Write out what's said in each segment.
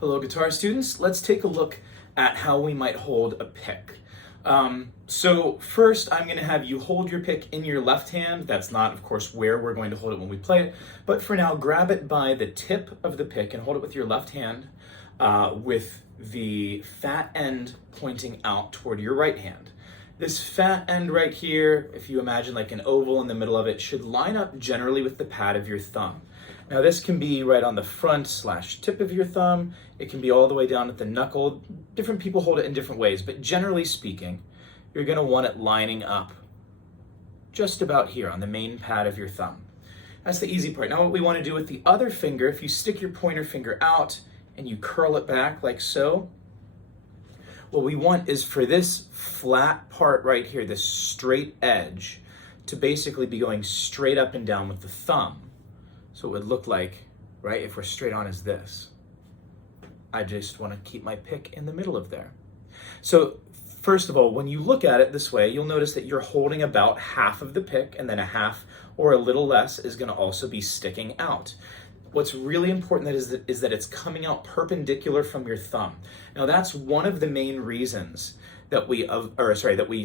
Hello, guitar students. Let's take a look at how we might hold a pick. So first, I'm going to have you hold your pick in your left hand. That's not, of course, where we're going to hold it when we play it. But for now, grab it by the tip of the pick and hold it with your left hand with the fat end pointing out toward your right hand. This fat end right here, if you imagine like an oval in the middle of it, should line up generally with the pad of your thumb. Now this can be right on the front / tip of your thumb. It can be all the way down at the knuckle. Different people hold it in different ways, but generally speaking, you're gonna want it lining up just about here on the main pad of your thumb. That's the easy part. Now what we wanna do with the other finger, if you stick your pointer finger out and you curl it back like so, what we want is for this flat part right here, this straight edge, to basically be going straight up and down with the thumb. So it would look like, right, if we're straight on as this. I just want to keep my pick in the middle of there. So first of all, when you look at it this way, you'll notice that you're holding about half of the pick, and then a half or a little less is going to also be sticking out. What's really important is that it's coming out perpendicular from your thumb. Now that's one of the main reasons that we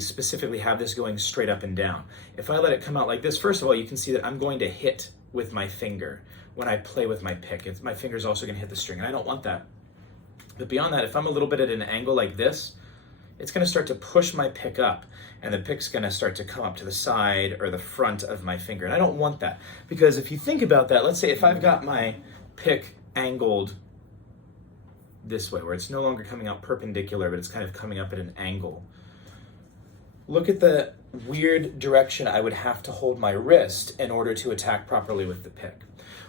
specifically have this going straight up and down. If I let it come out like this, first of all, you can see that I'm going to hit with my finger when I play with my pick. My finger's also going to hit the string, and I don't want that. But beyond that, if I'm a little bit at an angle like this, it's going to start to push my pick up, and the pick's going to start to come up to the side or the front of my finger. And I don't want that, because if you think about that, let's say if I've got my pick angled this way, where it's no longer coming out perpendicular, but it's kind of coming up at an angle. Look at the weird direction I would have to hold my wrist in order to attack properly with the pick.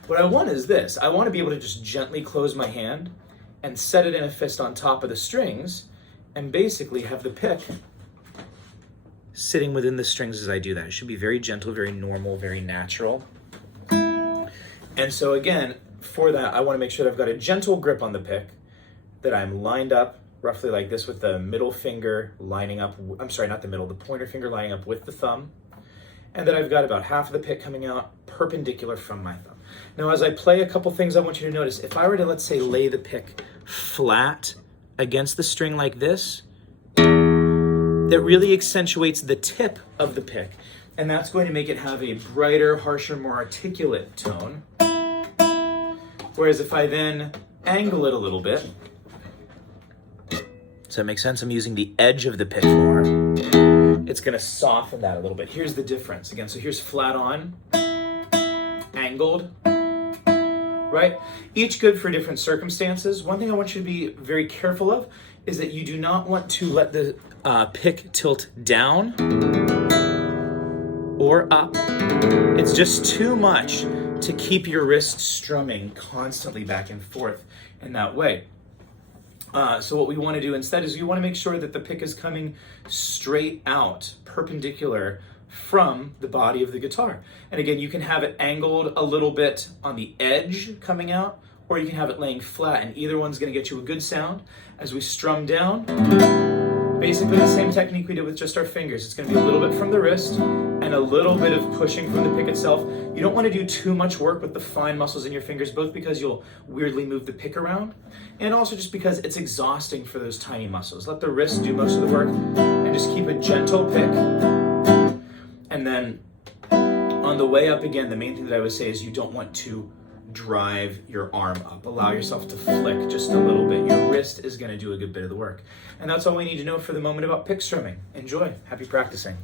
What I want is this. I want to be able to just gently close my hand and set it in a fist on top of the strings and basically have the pick sitting within the strings as I do that. It should be very gentle, very normal, very natural. And so again, for that, I want to make sure that I've got a gentle grip on the pick, that I'm lined up roughly like this with the middle finger lining up, the pointer finger lining up with the thumb, and that I've got about half of the pick coming out perpendicular from my thumb. Now as I play, a couple things I want you to notice. If I were to, let's say, lay the pick flat against the string like this, that really accentuates the tip of the pick, and that's going to make it have a brighter, harsher, more articulate tone. Whereas if I then angle it a little bit, does that make sense? I'm using the edge of the pick more. It's gonna soften that a little bit. Here's the difference. Again, so here's flat on, angled, right? Each good for different circumstances. One thing I want you to be very careful of is that you do not want to let the pick tilt down or up. It's just too much to keep your wrist strumming constantly back and forth in that way. So what we want to do instead is we want to make sure that the pick is coming straight out, perpendicular from the body of the guitar. And again, you can have it angled a little bit on the edge coming out, or you can have it laying flat, and either one's going to get you a good sound. As we strum down, basically the same technique we did with just our fingers. It's going to be a little bit from the wrist and a little bit of pushing from the pick itself. You don't want to do too much work with the fine muscles in your fingers, both because you'll weirdly move the pick around, and also just because it's exhausting for those tiny muscles. Let the wrist do most of the work, and just keep a gentle pick. And then on the way up, again, the main thing that I would say is you don't want to drive your arm up. Allow yourself to flick just a little bit. Your wrist is going to do a good bit of the work. And that's all we need to know for the moment about pick strumming. Enjoy. Happy practicing.